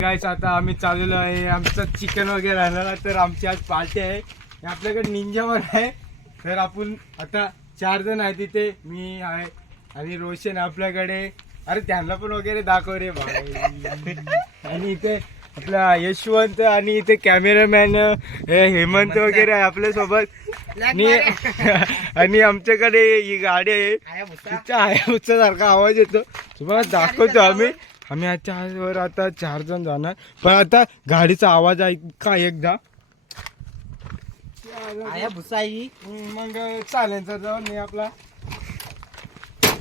Guys आता आम्ही चाललेलो आहे आमचं चिकन वगैरे राहणार तर आमची आज पार्टी आहे आपल्याकडे निंजावर आहे तर आपण आता 4 जण आहे तिथे मी आहे आणि रोशन आपल्याकडे अरे त्यांना पण वगैरे दाखव रे भाई आणि इथे आपला यशवंत आणि इथे कॅमेरामॅन हेमंत वगैरे आहे आपल्या सोबत आणि आमच्याकडे ही गाडी आहे तिचा हायाबुसा सारखा आवाज येतो तुम्हाला दाखवतो आम्ही आजच्यावर आता 4 जण जाणार पण आता गाडीचा आवाज ऐका एकदा मग चालेल तर जाऊन मी आपला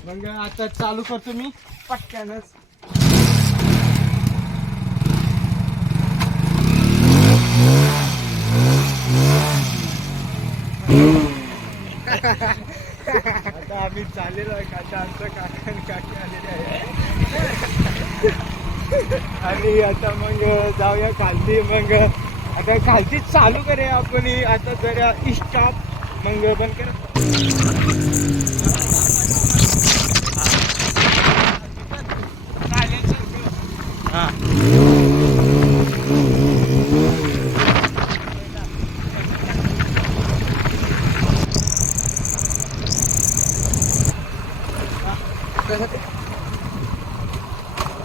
मग आता चालू करतो मी पटकनच आता आम्ही चाललेलो आहे आता आमचं काका आणि काकी आलेले आहे आणि आता मग जाऊया खालती मग आता खालती चालू करूया आपण आता जरा स्टॉप मग बंद कर हां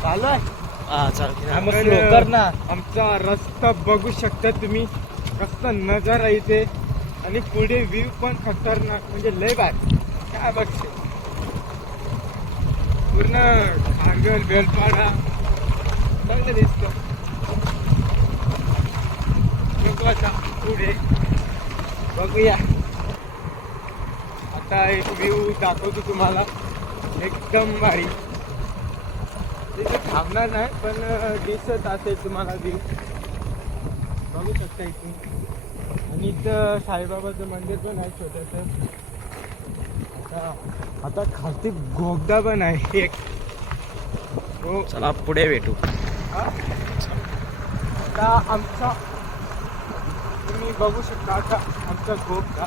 चालू आहे आमचा रस्ता बघू शकता तुम्ही रस्ता नजारा इथे आणि पुढे व्ह्यू पण खतरनाक म्हणजे लय भारी काय बघते पूर्ण भांगल बेलपाडा चांगलं दिसतं बघू आता पुढे बघूया आता एक व्ह्यू दाखवतो तुम्हाला एकदम भारी तिथे थांबणार नाही पण दिसत असेल तुम्हाला व्ह्यू बघू शकता इथून आणि इथं साईबाबाचं मंदिर पण आहे छोटंसं आता खालती बोगदा पण आहे एक हो चला पुढे भेटू आता आमचा तुम्ही बघू शकता आता आमचा बोगदा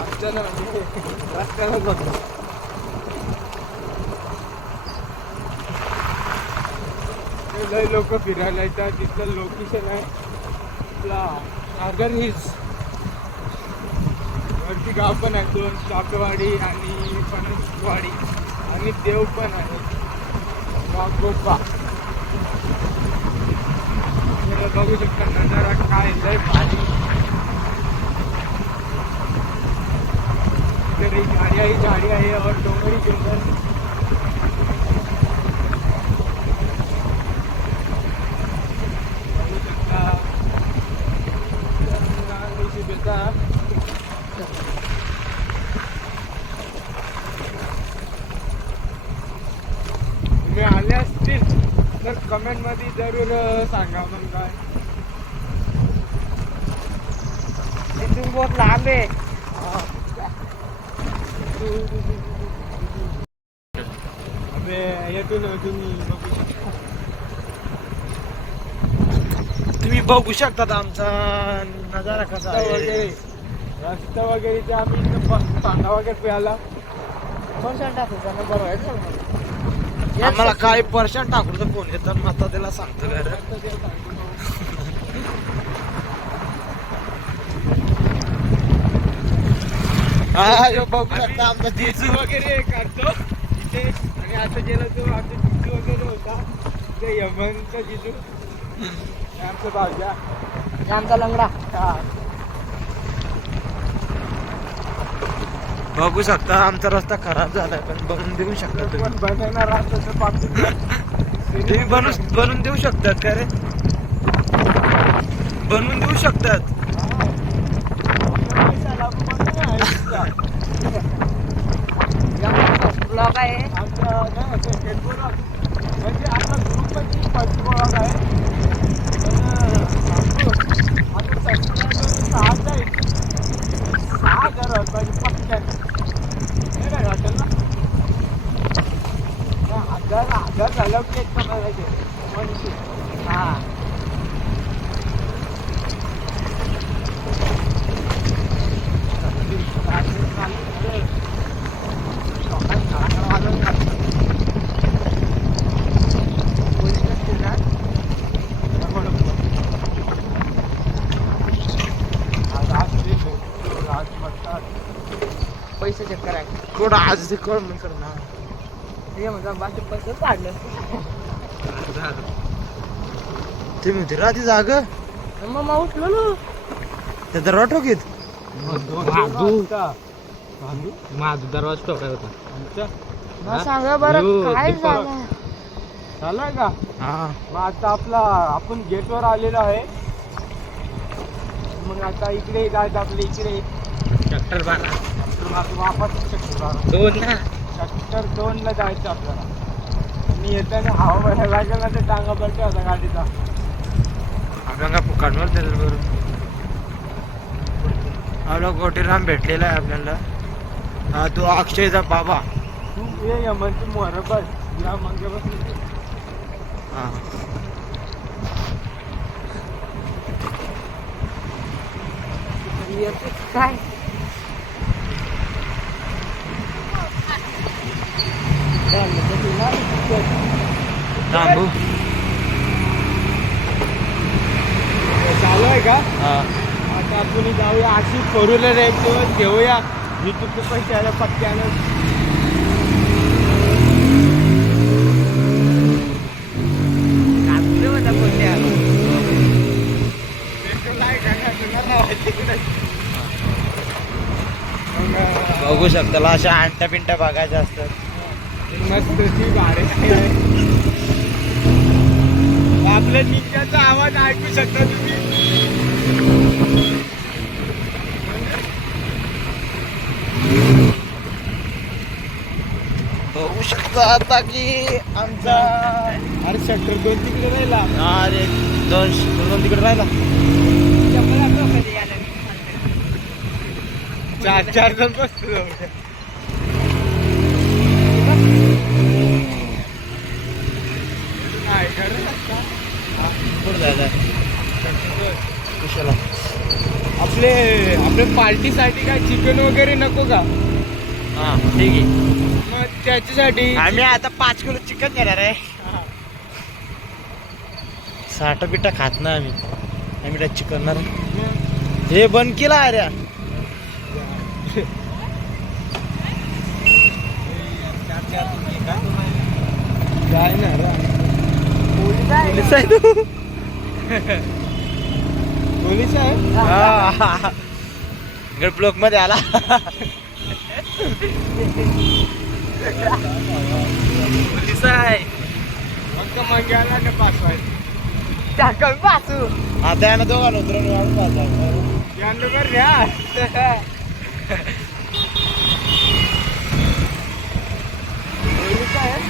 आमच्या ना म्हणजे रस्त्याला बघतो लय लोक फिरायला येतात तिथलं लोकेशन आहे आपला सागर हिल्स वरती गाव पण आहे 2 चाकवाडी आणि पणसवाडी आणि देव पण आहे वाघोबा बघू शकता नजारा काय लय भारी इकडे झाडी आहे और डोंगरी जंगल तुम्ही आले असतील तर कमेंट मध्ये जरूर सांगा मग काय इथून बहुत लांब आहे येथून तुम्ही बघू शकता आमचा नजारा कसा आहे रस्ता वगैरे आम्ही इथं पांगा वगैरे प्यायला आम्हाला काय पर्शन टाकून तर फोन येतात मग त्याला सांगतो बघू शकता आमचा जिजू वगैरे करतो इथे आणि आता गेला तो आमचा जिजू वगैरे होता ते यमनचा जिजू आमचा भावजा आमचा लंगडा बघू शकता आमचा रस्ता खराब झालाय पण बनवून देऊ शकता पण बनवणार तुम्ही बनवून देऊ शकतात का रे बनवून देऊ शकतात ब्लॉग आहे म्हणजे आपला ग्रुप मध्ये फर्स्ट ब्लॉग आहे आता सबस्क्रायबर 6,000 पटकन हे काय वाटेल ना 1000 झालं की एक कमायचे म्हणजे हां कुठं आज ते कळ म्हणून करणार. हे म्हणजे बाकी पैसे काढलं ते म्हणते रात्री जाग मग मग उठलो त्या दरवाजा ठोकीत. माझा दरवाजा टोकाय होता आमच्या. मग सांगा बरं यो, काय दीपक. झालं चालू आहे का? हा मग आता आपण गेटवर आलेलो आहे. मग आता इकडे जायचं आपल्या इकडे चॅप्टर 12 वापस सेक्टर 2 ना. 2 ला जायचं आपल्याला. आणि येताना हवा भरायला लागेल ना ते टांगा पलट्या होता गाडीचा. आपल्याला पुकारणार त्याच्याबरोबर. आपला गोटीराम भेटलेला आहे आपल्याला. हा तो अक्षयचा बाबा. तू ये यमनची मोहर बस या मागे बस. हा काय थांबू. चालू आहे का? हा आता आपण जाऊया अशी फोर व्हीलर एक दिवस घेऊया. मी तुझे पैसे आल्या पत्त्यानं. बघू शकता अशा अंट्या पिंट्या बघायच्या असतात. मस्त ती भारी आहे. आपल्या निंजाचा आवाज ऐकू शकता तुम्ही. बघू शकता आता की आमचा अरे सेक्टर 2 तिकडे राहिला. अरे दोन तिकडे राहिला. 4 जण बसतो. नाही खरं. कुठं जायला कशाला? आपले पार्टीसाठी काय चिकन वगैरे नको का? हा ठीक आहे. मग त्याच्यासाठी आम्ही आता 5 किलो चिकन घेणार आहे. साठा पिठा खात ना आम्ही त्या चिकन हे बंद केला अरे. काय ना पोलीस आहे तू. पोलीस आहे. गड ब्लॉक मध्ये आला. पोलीस आहे. मग गेला ना पाठवायचं. टाकल पाचू आता यानं दोघांना उतरून वाढून पाहता. यांना बरं न्या. पोलीस आहे.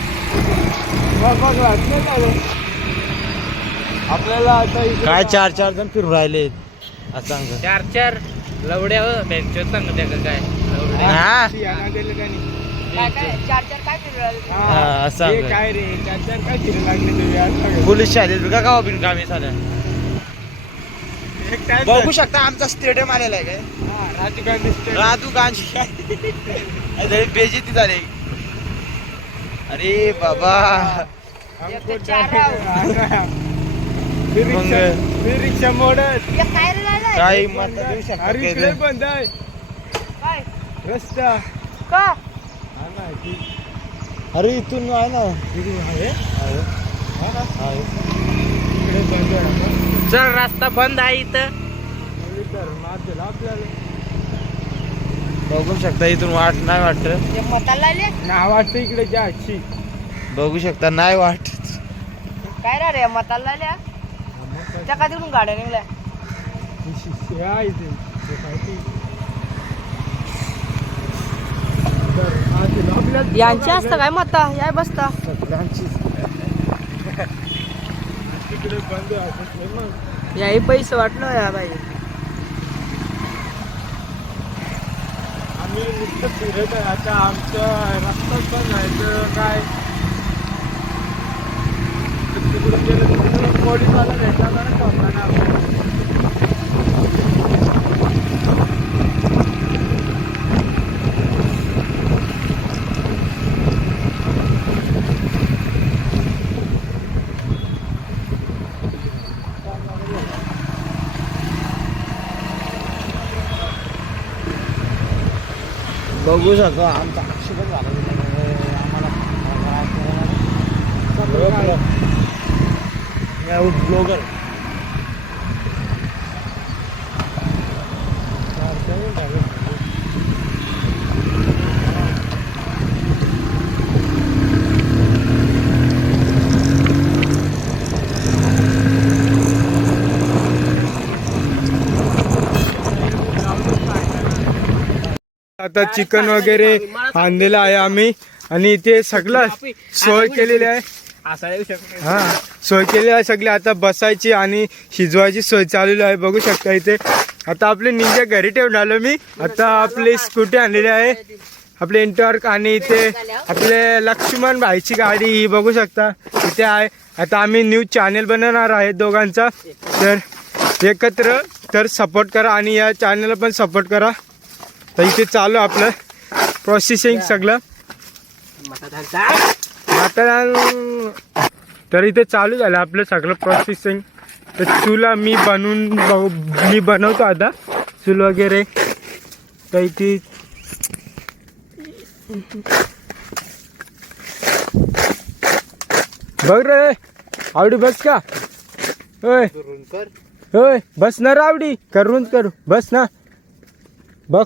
बघ वाटलं का रे? आपल्याला आता इकडे काय 4 जण फिरून राहिले असं सांग. 4 लवड्या बँकच्या सांगते का काय लवड्या. हा. यांना दिलं का नाही? काय काय 4 काय फिरवलं हा, हा, असं हे आहे. काय रे 4 काय फिरू लागले तुम्ही आज सांगा. पोलीस शाळेत का गावा बिन कामी साध्या. हे काय बघू शकता आमचा स्टेडियम आलेला आहे काय. हा, राजीव गांधी स्टेडियम. राजू गांधी बेजेती झाली. अरे बाबा हमको चार डर- मी रिक्षा मोडत. काय रे राहिलंय? काही मत देऊ शकता अरे का इकडे इथे? बंद आहे काय रस्ता. का हा ना, अरे इथून आहे ना. इकडून आहे. हा ना, आहे. इकडे बंद आहे ना. चल रस्ता बंद आहे इथं. पोलीस धरणार दिला आपल्याला. बघू शकता इथून वाट नाही वाटत. ते मताला लागले नाव वाटतं इकडे जायची. बघू शकता नाही वाटत. काय रे मताला लागल्या त्या का तिकडून गाड्या निघल्या यांची असतं काय मता या बसता सगळ्यांची तिकडे बंद आहे मग. याही पैसे वाटलं या बाई आम्ही नुसतं फिरत आहे. आता आमचं रस्ताच पण जायचं काय तिकडून गेलं तिकडून पोलिसाला भेटायला ना थांबला ना आपण. बघू शकतो आमचा ब्लॉगर आता चिकन वगैरे आणलेलं आहे आम्ही आणि ते सगळं सोय केलेली आहे. हा सोय केलेली आहे सगळी. आता बसायची आणि शिजवायची सोय चालू आहे बघू शकता इथे. आता आपले निंजा घरी ठेवून आलो मी. आता आपली स्कूटी आणलेली आहे आपले इंटॉर्क आणि इथे आपले लक्ष्मण भाईची गाडी ही बघू शकता इथे आहे. आता आम्ही न्यूज चॅनल बनवणार आहे दोघांचा, तर एकत्र तर सपोर्ट करा आणि या चॅनलला पण सपोर्ट करा. तर इथे चालू आपलं प्रोसेसिंग सगळं तर इथे चालू झालं आपलं सगळं प्रोसेसिंग. तर चूला मी बनवतो आता चूल वगैरे. तर इथे बघ रे आवडी बस का होय होय बस ना रे आवडी करून करू बस ना बघ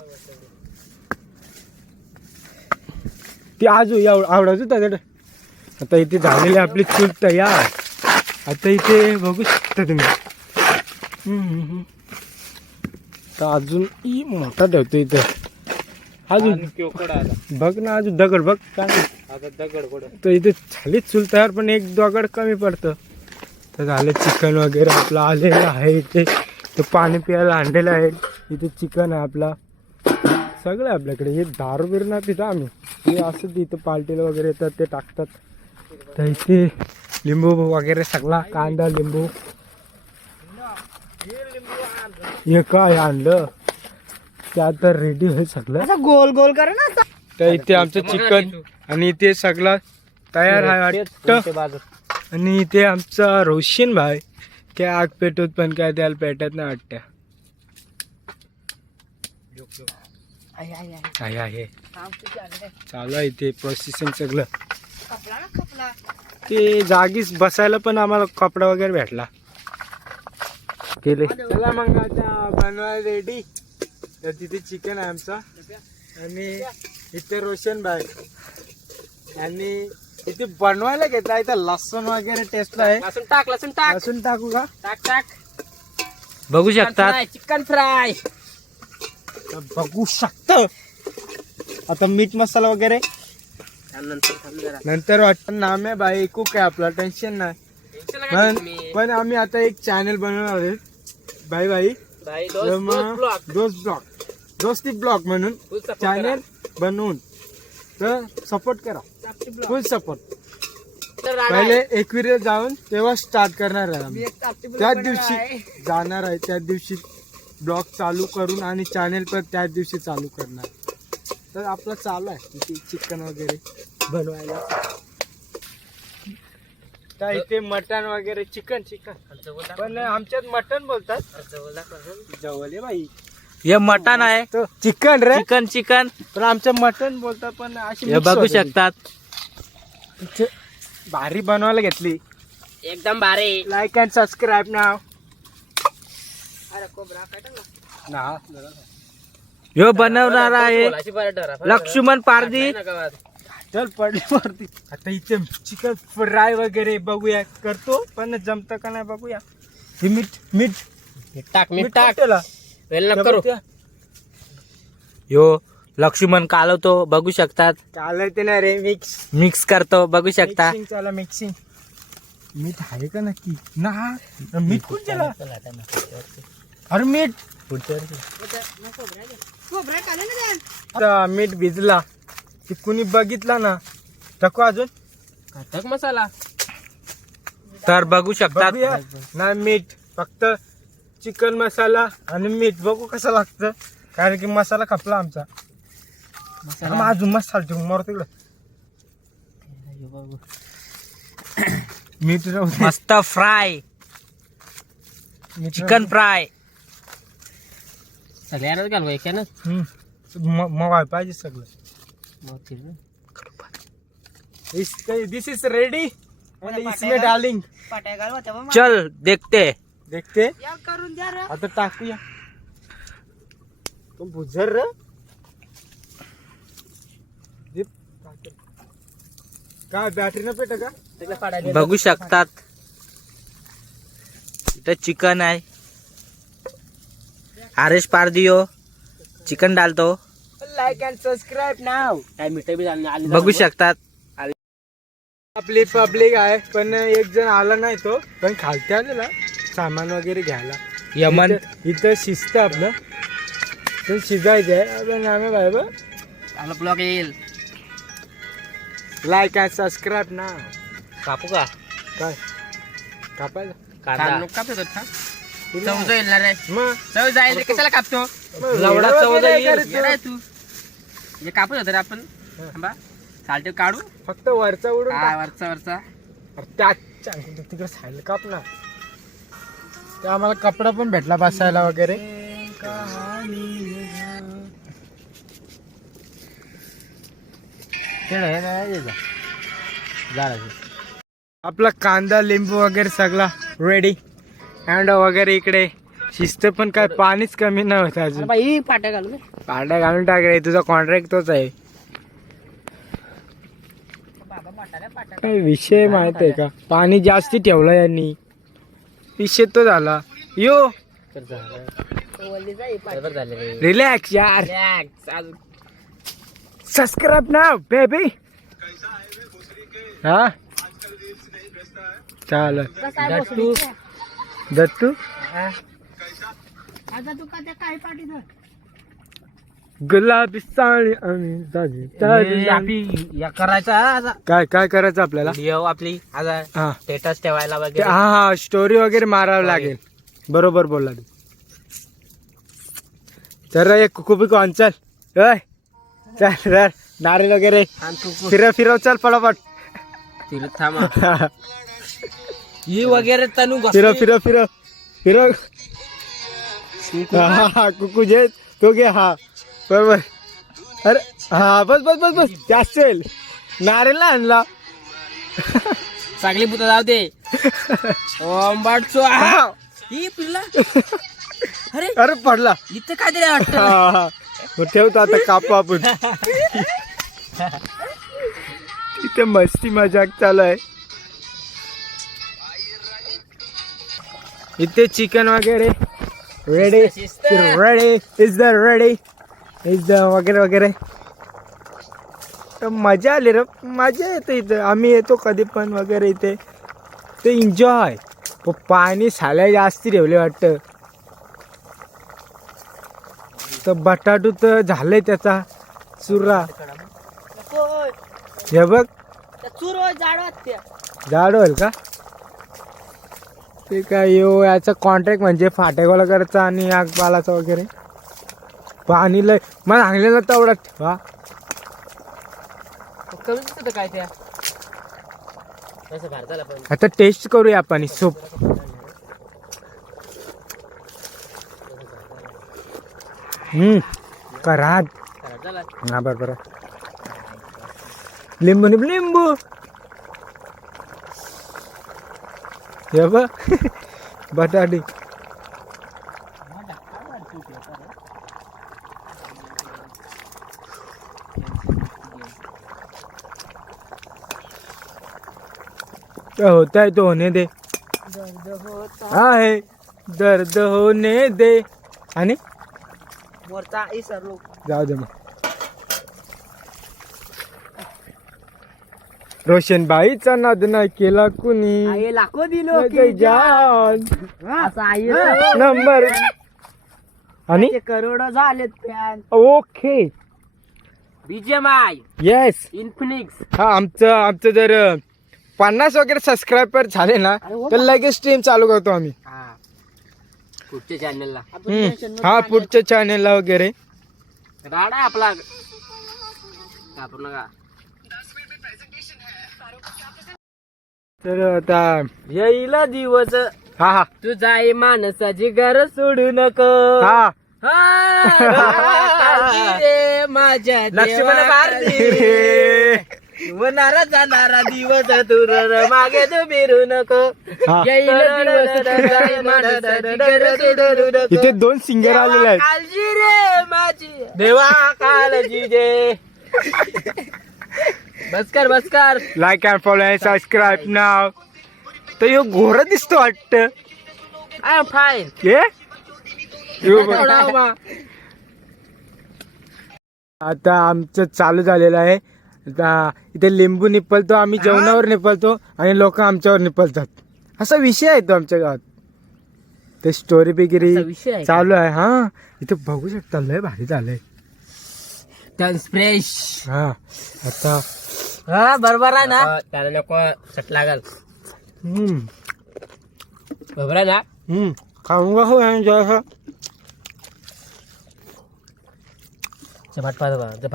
ती आजू आवडत होता. आता इथे झालेली आपली चूल तयार. आता इथे बघू शकता तुम्ही. तर अजून मोठा ठेवतो इथे अजून बघ ना अजून दगड बघ काय तर इथे झाली चूल तयार पण एक दगड कमी पडतं. तर झालं चिकन वगैरे आपलं आलेलं आहे इथे. तर पाणी प्यायला आणलेलं आहे इथे. चिकन आहे आपला सगळं आपल्याकडे. हे दारू बिरू ना तिथं आम्ही हे असं इथं पार्टीला वगैरे येतात ते टाकतात. तर इथे लिंबू वगैरे सगळा कांदा लिंबू हे काय आणलं ते आता रेडी होईल सगळं. गोल गोल कर ना. तर इथे आमचं चिकन आणि इथे सगळं तयार आहे वाटतं. आणि इथे आमचा रोशन भाई काय आग पेटवत पण काय त्याला पेटत नाही वाटतं. आहे चालू आहे इथे प्रोसेसिंग सगळं. ते जागीच बसायला पण आम्हाला कपडा वगैरे भेटला केले. चला मग आता बनवायला रेडी. तर तिथे चिकन आहे आमचा आणि इथे रोशन भाई आणि इथे बनवायला घेतला. इथे लसूण वगैरे टेस्ट आहे. लसूण टाकू का बघू शकतात चिकन फ्राय बघू शकत. आता मीठ मसाला वगैरे नंतर वाटत. नाम आहे भाई कुक आहे आपला टेन्शन नाही. पण आम्ही आता एक चॅनल बनवणार आहे भाई दोस्ती ब्लॉग म्हणून चॅनल बनवून तर सपोर्ट करा फुल सपोर्ट. पहिले एकविरा जाऊन तेव्हा स्टार्ट करणार आहे आम्ही. त्याच दिवशी जाणार आहे त्याच दिवशी ब्लॉग चालू करून आणि चॅनल पण त्याच दिवशी चालू करणार. तर आपलं चालू आहे तिथे चिकन वगैरे बनवायला. तर इथे मटन वगैरे चिकन पण आमच्यात मटन बोलतात जवळ बाई. हे मटण आहे तो चिकन रे चिकन पण आमच्या मटन बोलतात पण अशी हे बघू शकतात. भारी बनवायला घेतली एकदम भारी. लाईक अँड सबस्क्राईब नाव ह्यो बनवणार आहे लक्ष्मण पारदी. चल पडली वरती. आता इथे चिकन फ्राय वगैरे बघूया करतो पण जमत का नाही बघूया. हे मीठ टाक त्याला. करू ह्यो लक्ष्मण कालवतो बघू शकतात. चालते ना रे मिक्स करतो बघू शकता. चला मिक्सिंग. मीठ आहे का नक्की ना. मीठ कुठे गेला अरे मीठ मीठ भिजला की कुणी बघितला ना टाकू अजून मसाला तर बघू शकतात. नाही मीठ फक्त चिकन मसाला आणि मीठ बघू कसं लागतं कारण की मसाला खपला आमचा. अजून मसाला ठेवून मार तिकडं. मीठ मस्त फ्राय चिकन फ्राय सगळ्यांनाच घालू एकानं. मग पाहिजे सगळं. दिस इज रेडी. इसमें डालिंग. पाट्या होत्या बा. चल देखते. देखते या करून द्या रे. आता टाकूया. तो बुजर रे. दीप, काय बॅटरी न पेट का? बघू शकतात इथं चिकन आहे. आरेश पार दियो चिकन डालतो. लाईक अँड सबस्क्राईब नाव. काय मिठाई बी झाली. बघू शकतात. आपली पब्लिक आहे पण एक जण आला नाही तो पण खालते आलेला सामान वगैरे घ्यायला. यमन इथं शिस्त आपलं तर शिजायचं आहे. आपलं नाम आहे बाबा. आपला ब्लॉग येईल. लाईक अँड सबस्क्राईब ना. कापू का काय कापायचं कांदा? कापतो चव जाईल ना रे. मग चव जाईल कशाला कापतो. लवडा चव जाईल. येणार तू हे कापत होत रे आपण. थांबा सालटे काढू. फक्त वरचा उडून हा टाक. वरचा. अरे त्याच्या तिकडे सायला काप ना. ते आम्हाला कपडा पण भेटला बसायला वगैरे. आपला कांदा लिंबू वगैरे सगळा रेडी. अँड वगैरे इकडे शिस्त पण काय पाणीच कमी नाही होत अजून. बाई पाट्या घालू. पाड्या घालून टाकले. तुझा कॉन्ट्रॅक्ट तोच आहे. काय विषय माहित आहे का? पाणी जास्ती ठेवलं यांनी. विषय तो झाला. यो रिलॅक्स यार. Subscribe now baby. हा चाल दत्तू आता तू का त्या काय पाठी गुलाबी साडी आणि या करायचा काय काय करायचं आपल्याला? व्हिडिओ आपली आज हा स्टेटस ठेवायला ते वगैरे. हा हा स्टोरी वगैरे मारावं लागेल. बरोबर बोलला तू. तर एक कुकू कॉन चल. ओय चल रे. नारळ वगैरे फिरव चल पटापट. थांबा ही वगैरे तनू फिरव हा कुकू जे तो घे. हा बरोबर. अरे हा बस जास्त नारळ आणला. चांगली पुत जाऊ दे. ओंबाटचो ही पिल्ला. अरे पडला. इथं काय तरी वाटतं. हा मग ठेवतो आता. कापू आपण. इथे मस्ती मजाक चालू आहे. इथे चिकन वगैरे रेडी इज द वगैरे. तर मजा आली रे. मजा येते इथं. आम्ही येतो कधी पण वगैरे इथे ते एन्जॉय. पाणी साल्या जास्ती ठेवले वाटतं. तर बटाटू तर झालंय त्याचा चुरा. हे बघ जाड होईल का? ते काय यो याचा कॉन्ट्रॅक्ट म्हणजे फाटेगोला करायचा आणि आग पालाचा वगैरे. पाणी लय मग सांगलेलं तेवढा ठेवा. काय त्या आता टेस्ट करूया आपण सूप. करा हा बरोबर. लिंबू हे बघ बटाटी. होता है तो होने दे. आहे दर्द होने दे. आणि मोरचा इसरलो. जाऊ दे मग. रोशनबाईचा नाद नाही केला कुणी. लाखो दिलो जान असा नंबर आणि करोड झालेत फॅन. ओके बीजेएमआय येस. इन्फिनिक्स. हा आमचं जर 50 वगैरे सबस्क्रायबर झाले ना तर लगेच स्ट्रीम चालू करतो आम्ही. पुढच्या चॅनलला. हा पुढच्या चॅनेलला वगैरे. राडा आपला आपण नका. तर आता येईल दिवस हा तू जाई माणसाची घर सोडू नको. हा रे माझ्या लक्ष्मण देवा. भारती. होणारा जाणारा दिवस दूर मागे तू फिरू नको हा. येईल दिवस तुझा माणसाची गरज सोडू नको. इथे 2 सिंगर आलेले आहेत. काळजी रे माझी देवा काळजी दे. बसकर बसकर. Like and follow and subscribe नाव. तर ह्यो घोर दिसतो वाटत. I am fine. आता आमचं चालू झालेलं आहे. आता इथे लिंबू निपलतो, आम्ही जेवणावर निपलतो आणि लोक आमच्यावर निपलतात. असा विषय आहे तो आमच्या गावात. ते स्टोरी वगैरे असा विषय आहे का? चालू आहे. हा इथे बघू शकता लय भारी झालंय. फ्रेश. हा आता हा बरोबर आहे ना. त्याला नको सट लागल. बरोबर आहे ना. खाऊन का हो जरा चपाट पाहिजे.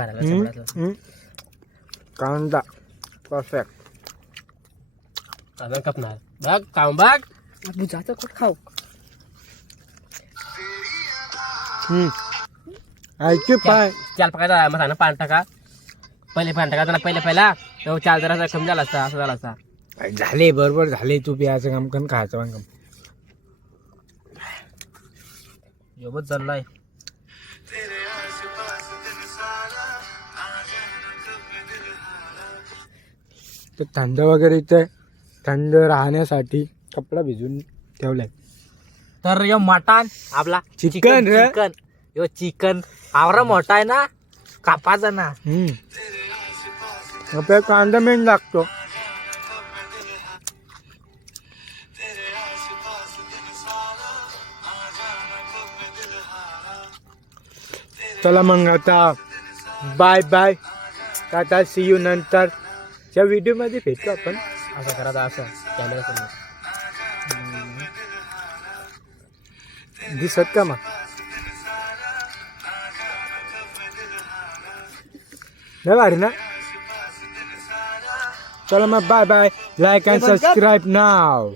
कांदा परफेक्ट. कांदा कापणार बघ खाऊ बघ. बुजाचं कोट खाऊ. ऐकू पाय चाल पकायचा मसाला पाणी टाका. पहिले पाणी टाका पहिला तो चाल जरा कमी झाला असता असं झाला असता. झाले बरोबर झाले. तू प्यायचं काम करून खायचं पण काम. योबत चाललाय. तर थंड वगैरे इथे थंड राहण्यासाठी कपडा भिजून ठेवलाय. तर यो मटण आपला चिकन रे. चिकन यो चिकन आवरा मोठा आहे ना कापाचा ना. आपल्याला कांदा मेन लागतो. चला मग आता bye bye. Tata see you. नंतरच्या व्हिडिओ मध्ये भेटू आपण. असं करायचं असं कॅमेरा समोर. दिसत का मग नाही भारी ना. चला मग bye bye. Like and subscribe now.